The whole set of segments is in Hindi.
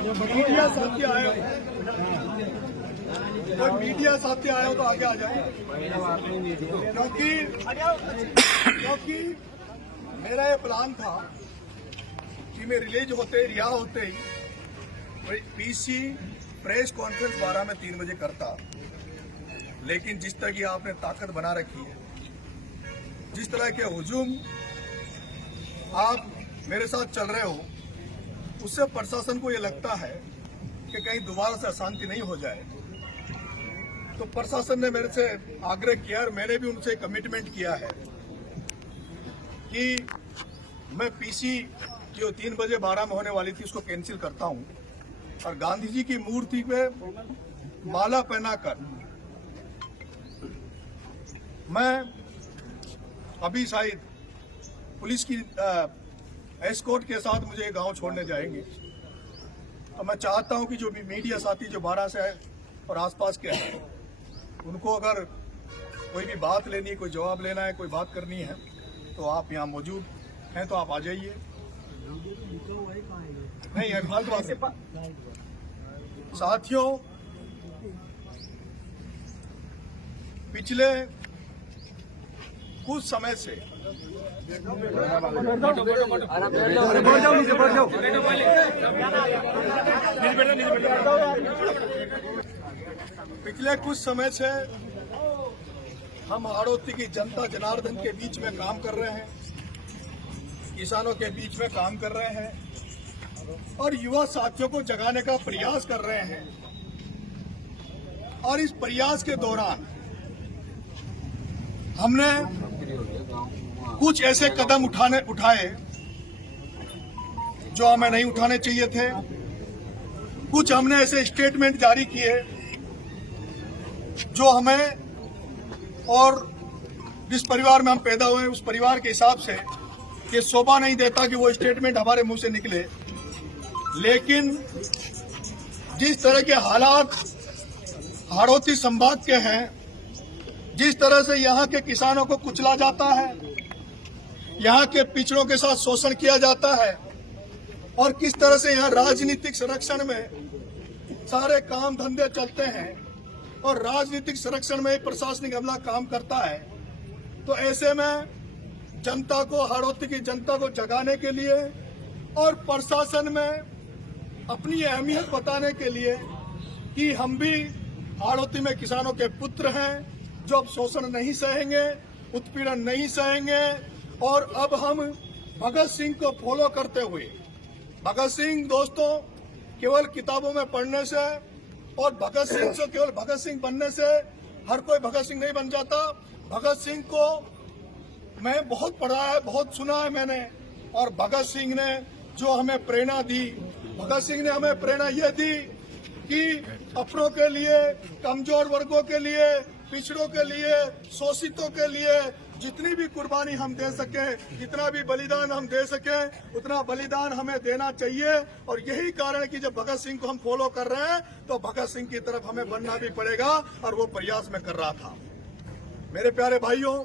मीडिया साथी आए हो, कोई मीडिया साथी आए हो तो आगे आ जाए, क्योंकि मेरा ये प्लान था कि मैं रिहा होते ही पीसी प्रेस कॉन्फ्रेंस 12 में 3 बजे करता, लेकिन जिस तरह की आपने ताकत बना रखी है, जिस तरह के हुजूम आप मेरे साथ चल रहे हो, उससे प्रशासन को ये लगता है कि कहीं दोबारा से अशांति नहीं हो जाए। तो प्रशासन ने मेरे से आग्रह किया और मैंने भी उनसे कमिटमेंट किया है कि मैं पीसी जो 3 बजे 12 में होने वाली थी उसको कैंसिल करता हूं और गांधी जी की मूर्ति पे माला पहनाकर मैं अभी शायद पुलिस की एस्कॉर्ट के साथ मुझे गांव छोड़ने जाएंगे। तो मैं चाहता हूं कि जो भी मीडिया साथी जो 12 से है और आसपास के हैं, उनको अगर कोई भी बात लेनी है, कोई जवाब लेना है, कोई बात करनी है, तो आप यहाँ मौजूद हैं तो आप आ जाइए। नहीं है फालतू बात नहीं। साथियों, पिछले कुछ समय से हम हाड़ौती की जनता जनार्दन के बीच में काम कर रहे हैं, किसानों के बीच में काम कर रहे हैं और युवा साथियों को जगाने का प्रयास कर रहे हैं। और इस प्रयास के दौरान हमने कुछ ऐसे कदम उठाए जो हमें नहीं उठाने चाहिए थे। कुछ हमने ऐसे स्टेटमेंट जारी किए जो हमें और जिस परिवार में हम पैदा हुए उस परिवार के हिसाब से ये शोभा नहीं देता कि वो स्टेटमेंट हमारे मुंह से निकले। लेकिन जिस तरह के हालात हाड़ौती संभाग के हैं, जिस तरह से यहाँ के किसानों को कुचला जाता है, यहाँ के पिछड़ों के साथ शोषण किया जाता है और किस तरह से यहाँ राजनीतिक संरक्षण में सारे काम धंधे चलते हैं और राजनीतिक संरक्षण में प्रशासनिक अमला काम करता है, तो ऐसे में जनता को, हाड़ौती की जनता को जगाने के लिए और प्रशासन में अपनी अहमियत बताने के लिए कि हम भी हाड़ौती में किसानों के पुत्र हैं जो अब शोषण नहीं सहेंगे, उत्पीड़न नहीं सहेंगे और अब हम भगत सिंह को फॉलो करते हुए, भगत सिंह दोस्तों केवल किताबों में पढ़ने से और भगत सिंह से केवल भगत सिंह बनने से हर कोई भगत सिंह नहीं बन जाता। भगत सिंह को मैं बहुत पढ़ा है, बहुत सुना है मैंने, और भगत सिंह ने जो हमें प्रेरणा दी, भगत सिंह ने हमें प्रेरणा ये दी कि अपनों के लिए, कमजोर वर्गों के लिए, पिछड़ों के लिए, शोषितों के लिए जितनी भी कुर्बानी हम दे सके, जितना भी बलिदान हम दे सके, उतना बलिदान हमें देना चाहिए। और यही कारण है कि जब भगत सिंह को हम फॉलो कर रहे हैं तो भगत सिंह की तरफ हमें बनना भी पड़ेगा और वो प्रयास में कर रहा था। मेरे प्यारे भाइयों,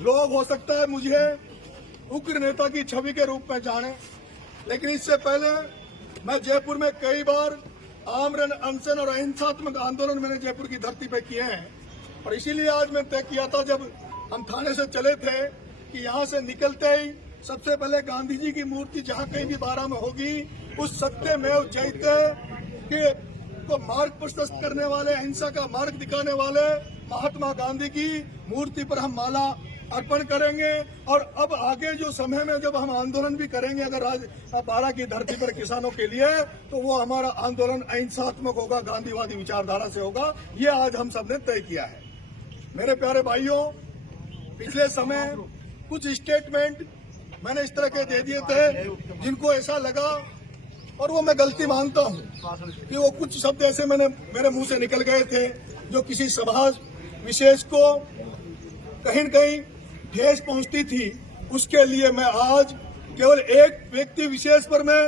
लोग हो सकता है मुझे उग्र नेता की छवि के रूप में जाने, लेकिन इससे पहले मैं जयपुर में कई बार आमरण अनशन और अहिंसात्मक आंदोलन मैंने जयपुर की धरती पर किए हैं और इसीलिए आज मैं तय किया था, जब हम थाने से चले थे, कि यहाँ से निकलते ही सबसे पहले गांधी जी की मूर्ति जहाँ कहीं भी 12 में होगी, उस सत्यमेव जयते के को मार्ग प्रशस्त करने वाले, अहिंसा का मार्ग दिखाने वाले महात्मा गांधी की मूर्ति पर हम माला अर्पण करेंगे। और अब आगे जो समय में जब हम आंदोलन भी करेंगे अगर 12 की धरती पर किसानों के लिए, तो वो हमारा आंदोलन अहिंसात्मक होगा, गांधीवादी विचारधारा से होगा। ये आज हम सबने तय किया है। मेरे प्यारे भाइयों, पिछले समय कुछ स्टेटमेंट मैंने इस तरह के दे दिए थे जिनको ऐसा लगा, और वो मैं गलती मानता हूँ कि वो कुछ शब्द ऐसे मेरे मुंह से निकल गए थे जो किसी सभा विशेष को कहीं न कहीं ठेस पहुंचती थी। उसके लिए मैं आज केवल एक व्यक्ति विशेष पर मैं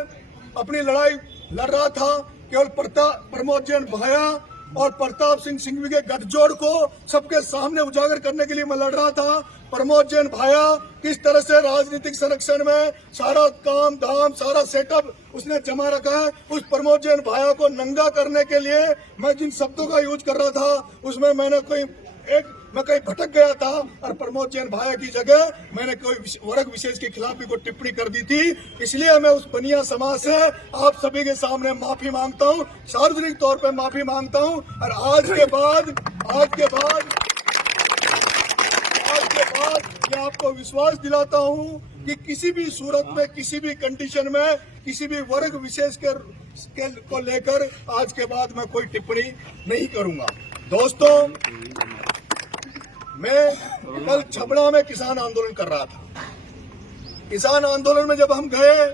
अपनी लड़ाई लड़ रहा था। केवल प्रमोद जैन भाया और प्रताप सिंह सिंघवी के गठजोड़ को सबके सामने उजागर करने के लिए मैं लड़ रहा था। प्रमोद जैन भाया किस तरह से राजनीतिक संरक्षण में सारा काम धाम सारा सेटअप उसने जमा रखा है। उस प्रमोद जैन भाया को नंगा करने के लिए मैं जिन शब्दों का यूज कर रहा था उसमें मैं कहीं भटक गया था और प्रमोद जैन भाया की जगह मैंने कोई वर्ग विशेष के खिलाफ भी कोई टिप्पणी कर दी थी। इसलिए मैं उस बनिया समाज से आप सभी के सामने माफी मांगता हूं, सार्वजनिक तौर पर माफी मांगता हूं। और आज के बाद मैं आपको विश्वास दिलाता हूं कि किसी भी सूरत में किसी भी कंडीशन में किसी भी वर्ग विशेष को लेकर आज के बाद मैं कोई टिप्पणी नहीं करूंगा। दोस्तों, मैं कल छबड़ा में किसान आंदोलन कर रहा था। किसान आंदोलन में जब हम गए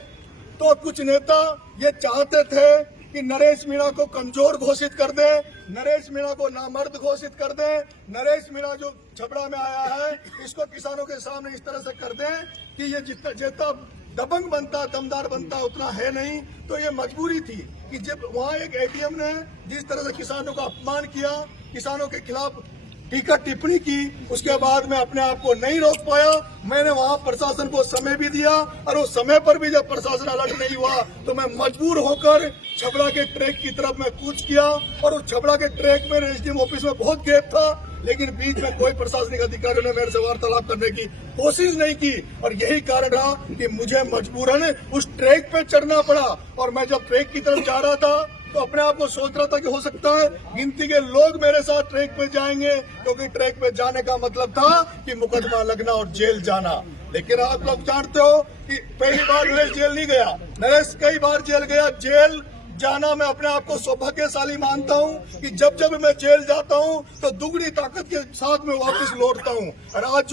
तो कुछ नेता ये चाहते थे कि नरेश मीणा को कमजोर घोषित कर दे, नरेश मीणा को नामर्द घोषित कर दे, नरेश मीणा जो छबड़ा में आया है इसको किसानों के सामने इस तरह से कर दे कि ये जितना दबंग बनता दमदार बनता उतना है नहीं। तो ये मजबूरी थी कि जब वहाँ एक एडीएम ने जिस तरह से किसानों का अपमान किया, किसानों के खिलाफ टीका टिप्पणी की, उसके बाद मैं अपने आप को नहीं रोक पाया। मैंने वहां प्रशासन को समय भी दिया और उस समय पर भी जब प्रशासन अलर्ट नहीं हुआ तो मैं मजबूर होकर छबड़ा के ट्रैक की तरफ मैं कूच किया। और उस छबड़ा के ट्रैक में एसडीएम ऑफिस में बहुत गैप था, लेकिन बीच में कोई प्रशासनिक अधिकारियों ने मेरे से वार्तालाप करने की कोशिश नहीं की और यही कारण रहा कि मुझे मजबूरन उस ट्रैक पे चढ़ना पड़ा। और मैं जब ट्रैक की तरफ जा रहा था तो अपने आप को सोच रहा था कि हो सकता है गिनती के लोग मेरे साथ ट्रैक पे जाएंगे, क्योंकि ट्रैक पे जाने का मतलब था कि मुकदमा लगना और जेल जाना। लेकिन आप लोग जानते हो कि पहली बार नरेश जेल नहीं गया, नरेश कई बार जेल गया। जेल जाना मैं अपने आप को सौभाग्यशाली मानता हूं कि जब जब मैं जेल जाता हूं तो दुगनी ताकत के साथ में वापस लौटता हूं। और आज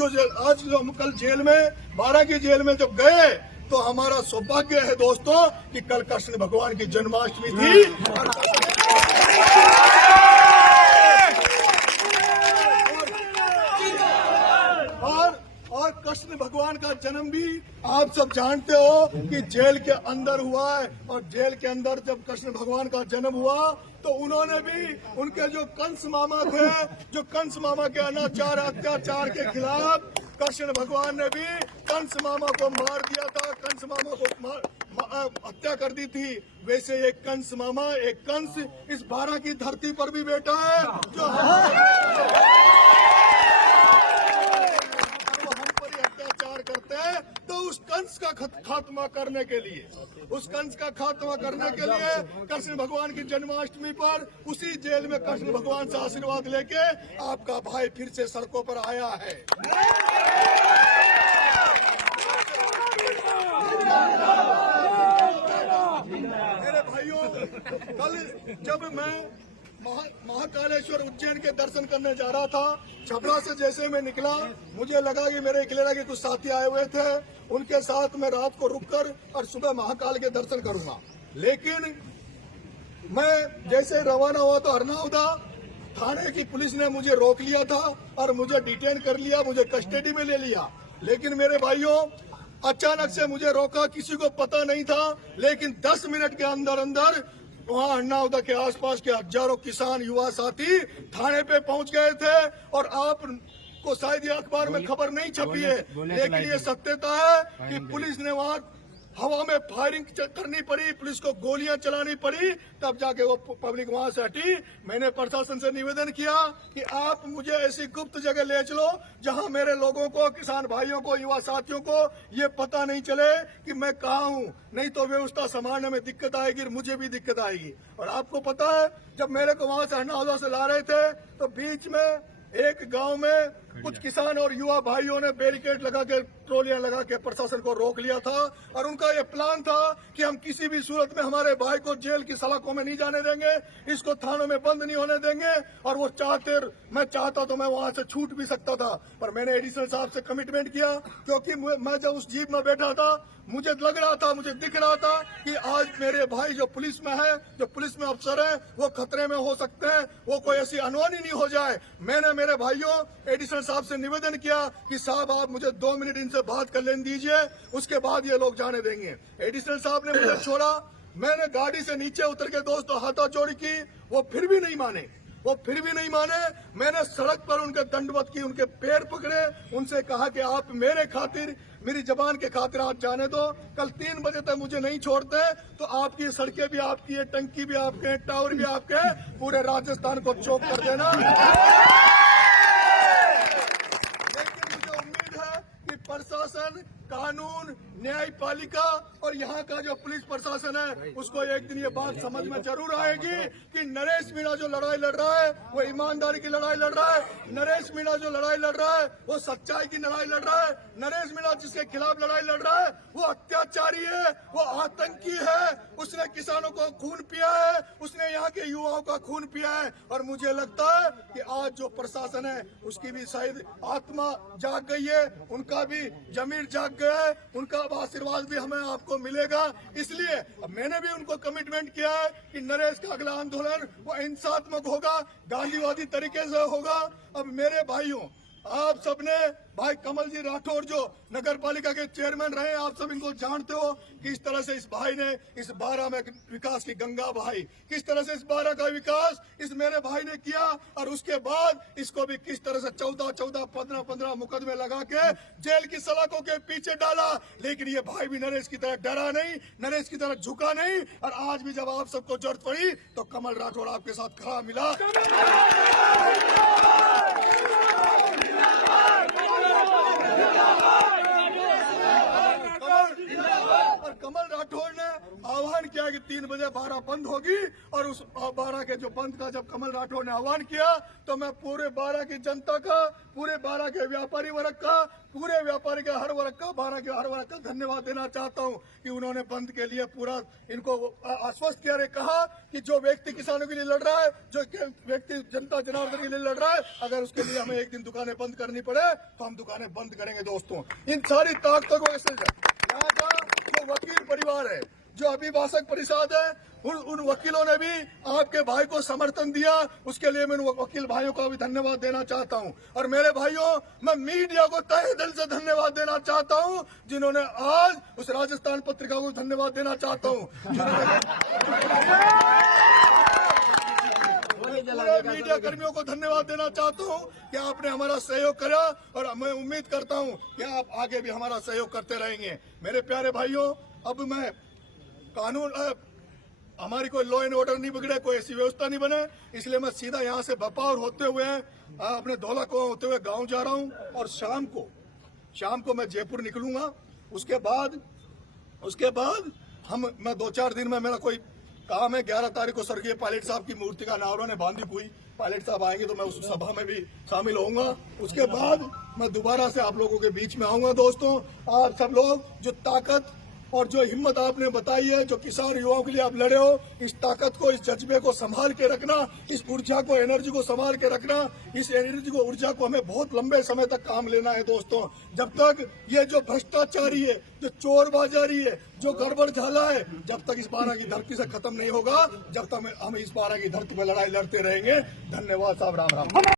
जो हम कल जेल में 12 की जेल में जब गए तो हमारा सौभाग्य है दोस्तों कि कल कृष्ण भगवान की जन्माष्टमी थी और कृष्ण भगवान का जन्म भी आप सब जानते हो कि जेल के अंदर हुआ है। और जेल के अंदर जब कृष्ण भगवान का जन्म हुआ तो उन्होंने भी उनके जो कंस मामा थे, जो कंस मामा के अनाचार अत्याचार के खिलाफ कृष्ण भगवान ने भी कंस मामा को मार दिया था, कंस मामा को हत्या कर दी थी। वैसे एक कंस मामा, एक कंस इस 12 की धरती पर भी बैठा है जो हम पर अत्याचार करते हैं। तो उस कंस का खात्मा करने के लिए, उस कंस का खात्मा करने के लिए कृष्ण भगवान की जन्माष्टमी पर उसी जेल में कृष्ण भगवान से आशीर्वाद लेके आपका भाई फिर से सड़कों पर आया है। मेरे भाइयों, कल जब मैं महाकालेश्वर उज्जैन के दर्शन करने जा रहा था, छपरा से जैसे मैं निकला मुझे लगा कि मेरे अकेले के कुछ साथी आए हुए थे, उनके साथ मैं रात को रुककर और सुबह महाकाल के दर्शन करूंगा। लेकिन मैं जैसे रवाना हुआ तो हरनाउदा थाने की पुलिस ने मुझे रोक लिया था और मुझे डिटेन कर लिया, मुझे कस्टडी में ले लिया। लेकिन मेरे भाइयों, अचानक से मुझे रोका, किसी को पता नहीं था, लेकिन 10 मिनट के अंदर अंदर वहाँ हरनाउदा के आसपास के हजारों किसान युवा साथी थाने पे पहुंच गए थे। और आप को शायद ये अखबार में खबर नहीं छपी है, लेकिन ये सत्यता है कि पुलिस ने वहाँ हवा में फायरिंग करनी पड़ी, पुलिस को गोलियां चलानी पड़ी, तब जाके वो पब्लिक वहां से हटी। मैंने प्रशासन से निवेदन किया कि आप मुझे ऐसी गुप्त जगह ले चलो जहां मेरे लोगों को, किसान भाइयों को, युवा साथियों को ये पता नहीं चले कि मैं कहाँ हूँ, नहीं तो व्यवस्था संभालने में दिक्कत आएगी और मुझे भी दिक्कत आएगी। और आपको पता है, जब मेरे को वहां से हरनाउदा से ला रहे थे तो बीच में एक गांव में कुछ किसान और युवा भाइयों ने बैरिकेड लगा के, ट्रोलियां लगा के प्रशासन को रोक लिया था। और उनका ये प्लान था कि हम किसी भी सूरत में हमारे भाई को जेल की सलाखों में नहीं जाने देंगे, इसको थानों में बंद नहीं होने देंगे। और वो मैं चाहता तो मैं वहां से छूट भी सकता था, पर मैंने एडिशनल साहब से कमिटमेंट किया, क्योंकि मैं जब उस जीप में बैठा था मुझे लग रहा था, मुझे दिख रहा था कि आज मेरे भाई जो पुलिस में है, जो पुलिस में अफसर है, वो खतरे में हो सकते हैं, वो कोई ऐसी अनहोनी नहीं हो जाए। मैंने मेरे भाइयों एडिशनल साहब से निवेदन किया कि साहब आप मुझे 2 मिनट इनसे बात कर लेने दीजिए, उसके बाद ये लोग जाने देंगे। एडिशनल साहब ने मुझे छोड़ा, मैंने गाड़ी से नीचे उतर के दोस्तों हाथाजोड़ी की, वो फिर भी नहीं माने, वो फिर भी नहीं माने। मैंने सड़क पर उनके दंडवत की, उनके पैर पकड़े, उनसे कहा कि आप मेरे खातिर, मेरी जबान के खातिर आज जाने दो, कल 3 बजे तक मुझे नहीं छोड़ते तो आपकी सड़कें भी आपकी है, टंकी भी आपके हैं, टावर भी आपके हैं, पूरे राजस्थान को चौक कर देना। लेकिन मुझे उम्मीद है कि प्रशासन, कानून, न्यायपालिका और यहाँ का जो पुलिस प्रशासन है उसको एक दिन ये बात समझ में जरूर आएगी कि नरेश मीणा जो लड़ाई लड़ रहा है वो ईमानदारी की लड़ाई लड़ रहा है। नरेश मीणा जो लड़ाई लड़ रहा है वो सच्चाई की लड़ाई लड़ रहा है। नरेश मीणा जिसके खिलाफ लड़ाई लड़ रहा है वो अत्याचारी है, वो आतंकी है, उसने किसानों को खून पिया है, उसने यहाँ के युवाओं का खून पिया है। और मुझे लगता है कि आज जो प्रशासन है उसकी भी शायद आत्मा जाग गई है, उनका भी जमीर जाग गया है, उनका आशीर्वाद भी हमें आपको मिलेगा। इसलिए अब मैंने भी उनको कमिटमेंट किया है कि नरेश का अगला आंदोलन वो हिंसात्मक होगा, गांधीवादी तरीके से होगा। अब मेरे भाइयों, आप सबने भाई कमल जी राठौर जो नगर पालिका के चेयरमैन रहे, आप सब इनको जानते हो, किस तरह से इस भाई ने इस बारा में विकास की गंगा बहाई, किस तरह से इस बारा का विकास इस मेरे भाई ने किया। और उसके बाद इसको भी किस तरह से 14-14, 15-15 मुकदमे लगा के जेल की सलाखों के पीछे डाला। लेकिन ये भाई भी नरेश की तरह डरा नहीं, नरेश की तरह झुका नहीं। और आज भी जब आप सबको जरूरत पड़ी तो कमल राठौर आपके साथ खड़ा मिला। और कमल राठौर ने आह्वान किया कि 3 बजे बारा बंद होगी। और उस बारा के जो बंद का जब कमल राठौर ने आह्वान किया तो मैं पूरे बारा की जनता का, पूरे बारा के व्यापारी वर्ग का, पूरे व्यापारी के हर वर्ग का, बारा के हर वर्ग का धन्यवाद देना चाहता हूं कि उन्होंने बंद के लिए पूरा इनको आश्वस्त किया, कहा कि जो व्यक्ति किसानों के लिए लड़ रहा है, जो व्यक्ति जनता जनार्दन के लिए लड़ रहा है, अगर उसके लिए हमें एक दिन दुकानें बंद करनी पड़े तो हम दुकानें बंद करेंगे। दोस्तों, इन सारी ताकतों को यहाँ का जो वकील परिवार है, जो अभिभाषक परिषद है, उन वकीलों ने भी आपके भाई को समर्थन दिया, उसके लिए मैं उन वकील भाइयों का भी धन्यवाद देना चाहता हूं। और मेरे भाइयों, मैं मीडिया को तहे दिल से धन्यवाद देना चाहता हूं, जिन्होंने आज उस राजस्थान पत्रिका को धन्यवाद देना चाहता हूं, मीडिया कर्मियों को धन्यवाद देना चाहता हूं कि आपने हमारा सहयोग करा। और मैं उम्मीद करता हूं कि आप आगे भी हमारा सहयोग करते रहेंगे। मेरे प्यारे भाइयों, अब मैं कानून, हमारी कोई लॉ एंड ऑर्डर नहीं बिगड़े, कोई ऐसी व्यवस्था नहीं बने, इसलिए मैं सीधा यहाँ से बपावर होते हुए अपने धौला कुआं होते हुए गांव जा रहा हूँ। और शाम को मैं जयपुर निकलूंगा। उसके बाद मैं 2-4 दिन में, मेरा कोई काम है, 11 तारीख को स्वर्गीय पायलट साहब की मूर्ति का अनावरण है बांदी हुई। पायलट साहब आएंगे तो मैं उस सभा में भी शामिल होऊंगा। उसके बाद मैं दोबारा से आप लोगों के बीच में आऊंगा। दोस्तों, आप सब लोग जो ताकत और जो हिम्मत आपने बताई है, जो किसान युवाओं के लिए आप लड़े हो, इस ताकत को, इस जज्बे को संभाल के रखना, इस ऊर्जा को, एनर्जी को संभाल के रखना। इस एनर्जी को, ऊर्जा को हमें बहुत लंबे समय तक काम लेना है। दोस्तों, जब तक ये जो भ्रष्टाचारी है, जो चोर बाजारी है, जो गड़बड़ झाला है, जब तक इस बारा की धरती से खत्म नहीं होगा, जब तक हम इस बारा की धरती पर लड़ाई लड़ते रहेंगे। धन्यवाद साहब, राम राम।